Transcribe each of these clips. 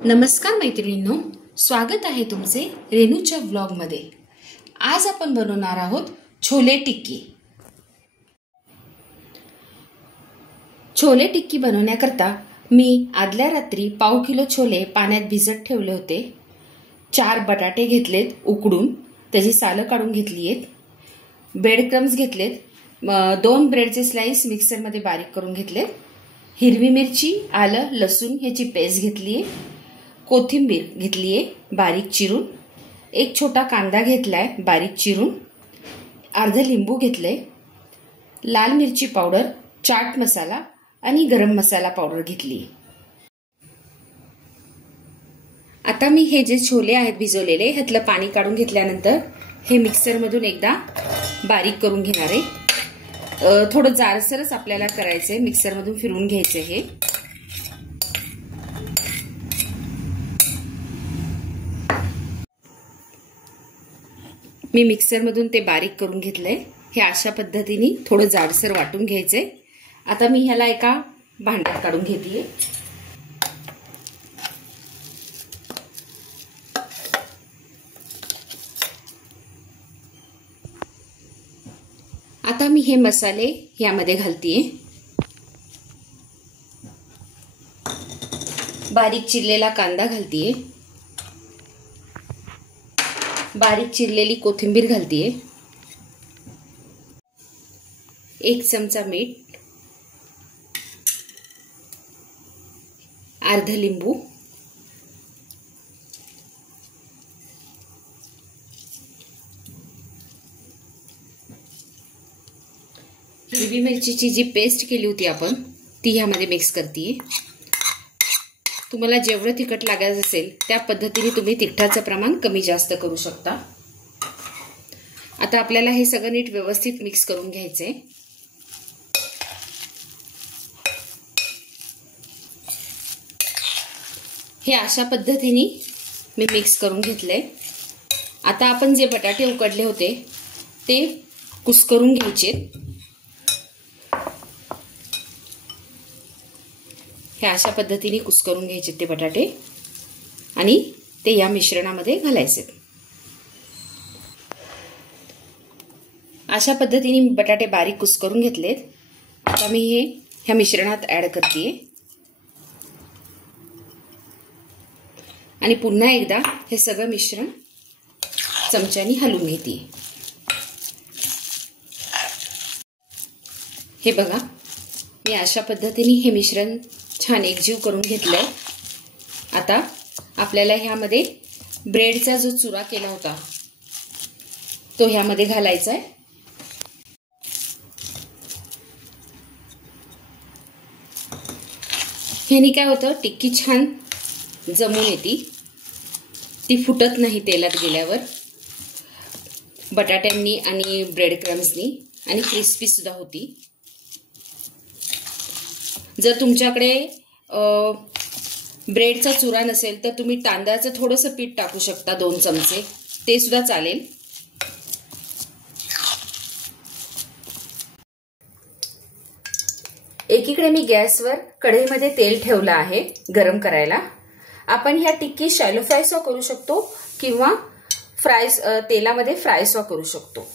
नमस्कार मैत्रिणींनो, स्वागत आहे तुमचे रेणूच्या व्लॉगमध्ये। आज आपण बनवणार आहोत छोले टिक्की। छोले टिक्की बनवण्याकरता मी आदल्या रात्री पाव किलो छोले पाण्यात भिजत ठेवले होते। 4 बटाटे घेतलेत उकडून, त्याची सालं काढून घेतली आहेत। ब्रेड क्रम्स घेतलेत, 2 ब्रेडचे स्लाइस मिक्सरमध्ये बारीक करून घेतलेत। हिरवी मिरची, आलं, लसूण ह्याची पेस्ट घेतली आहे। कोथिंबीर घेतली आहे बारीक चिरून। एक छोटा कांदा घेतलाय बारीक चिरून। अर्ध लिंबू घेतले। लाल मिरची पावडर, चाट मसाला आणि गरम मसाला पावडर घेतली। आता मी हे जे छोले आहेत भिजवलेले, ह्यातलं पाणी काढून घेतल्यानंतर हे मिक्सर मधून एकदा बारीक करून घेणार आहे। थोडं जाडसरच आपल्याला करायचंय, मिक्सर मधून फिरवून घ्यायचं हे। मी मिक्सर मधून ते बारीक करून घेतलंय। हे अशा पद्धतीने थोडं जाडसर वाटून घ्यायचंय। आता मी ह्याला एका भांड्यात काढून घेतेय। आता मी हे मसाले यामध्ये घालतेय। बारीक चिरलेला कांदा घालतेय। बारीक चिरलेली कोथिंबीर घालतेय। 1 चमचा मीठ, अर्ध लिंबू, हिरवी मिरचीची जी पेस्ट केली होती आपण ती ह्यामध्ये मिक्स करतेय। तुम्हाला जेवढं तिखट लागायचं असेल त्या पद्धतीने तुम्ही तिखटाचं प्रमाण कमी जास्त करू शकता। आता आपल्याला हे सगळं नीट व्यवस्थित मिक्स करून घ्यायचंय। हे अशा पद्धतीने मी मिक्स करून घेतलंय। आता आपण जे बटाटे उकडले होते ते कुस्करून घ्यायचे। हे अशा पद्धतीने कुस्करून घ्यायचे ते बटाटे आणि ते या मिश्रणामध्ये घालायचे। अशा पद्धतीने बटाटे बारीक कुस्करून घेतलेत। आता मी हे ह्या मिश्रणात ऍड करतेय आणि पुन्हा एकदा हे सगळं मिश्रण चमच्याने हलवून घेते। हे बघा, मी अशा पद्धतीने हे मिश्रण छान एकजीव करून घेतलंय। आता आपल्याला ह्यामध्ये ब्रेडचा जो चुरा केला होता तो ह्यामध्ये घालायचा आहे। ह्याने काय होतं, टिक्की छान जमून येते, ती फुटत नाही तेलात गेल्यावर, बटाट्यांनी आणि ब्रेड क्रम्सनी, आणि क्रिस्पी सुद्धा होती। जर तुमच्याकडे ब्रेडचा चुरा नसेल तर तुम्ही तांदळाचं थोडंसं पीठ टाकू शकता, 2 चमचे, ते सुद्धा चालेल। एकीकडे मी गॅसवर कढईमध्ये तेल ठेवलं आहे गरम करायला। आपण ह्या टिक्की शॅलो फ्राय सुद्धा करू शकतो किंवा तेलामध्ये फ्राय सुद्धा करू शकतो।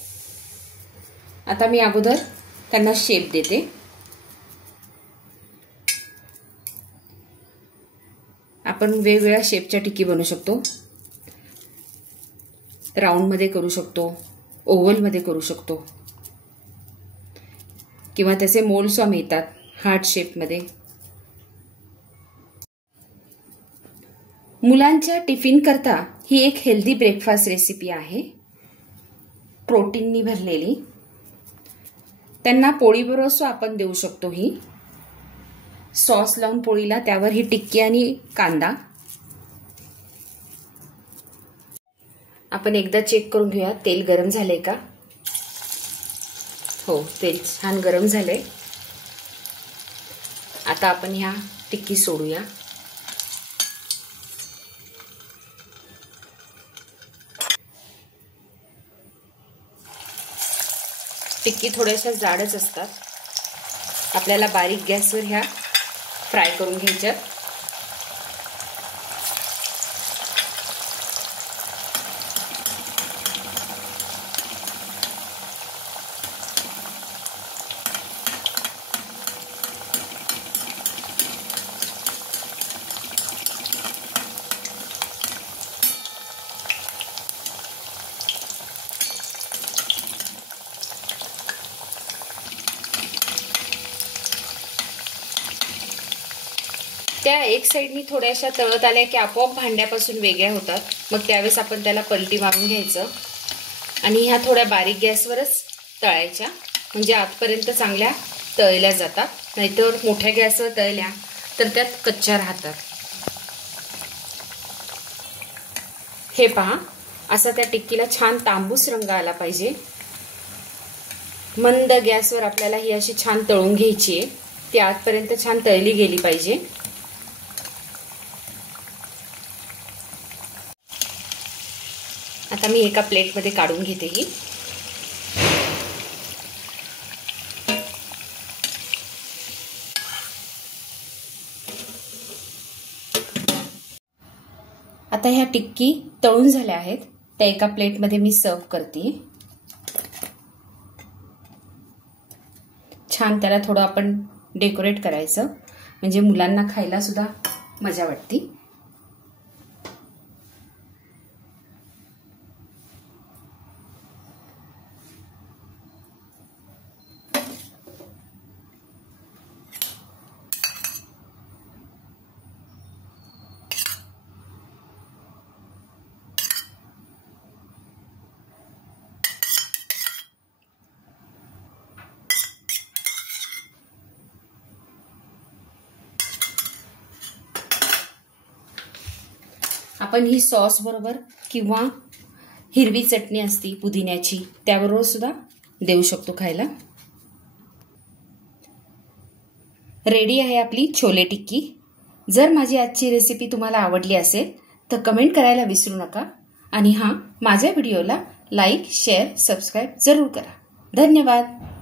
आता मी अगोदर त्यांना शेप देते। आपण वेगवेगळ्या शेपच्या टिक्की बनवू शकतो। राऊंड मध्ये करू शकतो, ओव्हल मध्ये करू शकतो, किंवा त्याचे मोल्ड सुद्धा मिळतात हार्ट शेप मध्ये। मुलांच्या टिफिन करता ही एक हेल्दी ब्रेकफास्ट रेसिपी आहे, प्रोटीननी भरलेली। त्यांना पोळीबरोबर सुद्धा आपण देऊ शकतो। ही सॉस लावून पोळीला, त्यावर ही टिक्की आणि कांदा। आपण एकदा चेक करून घेऊया तेल गरम झालंय का। हो, तेल छान गरम झालंय। आता आपण ह्या टिक्की सोडूया। टिक्की थोड्याशा जाडच असतात, आपल्याला बारीक गॅसवर ह्या फ्राय करून घ्यायच्यात। त्या एक साईडनी थोड्याशा तळत आल्या की आपोआप भांड्यापासून वेगळ्या होतात. मग त्यावेळेस आपण त्याला पलटी मारून घ्यायचं आणि ह्या थोड्या बारीक गॅसवरच तळायच्या, म्हणजे आतपर्यंत चांगल्या तळल्या जातात. नाहीतर मोठ्या गॅसवर तळल्या तर त्यात कच्च्या राहतात. हे पहा, असा त्या टिक्कीला छान तांबूस रंग आला पाहिजे. मंद गॅसवर आपल्याला ही अशी छान तळून घ्यायची आहे. ती आतपर्यंत छान तळली गेली पाहिजे. आता मी एका प्लेटमध्ये काढून घेते ही. आता ह्या टिक्की तळून झाल्या आहेत, त्या एका प्लेटमध्ये मी सर्व करते. छान त्याला थोडं आपण डेकोरेट करायचं, म्हणजे मुलांना खायला सुद्धा मजा वाटते. आपण ही सॉस बरोबर किंवा हिरवी चटणी असती पुदिन्याची, त्याबरोबर सुद्धा देऊ शकतो खायला. रेडी आहे आपली छोले टिक्की. जर माझी आजची रेसिपी तुम्हाला आवडली असेल तर कमेंट करायला विसरू नका. आणि हां, माझ्या व्हिडिओला लाईक, शेअर, सबस्क्राईब जरूर करा. धन्यवाद.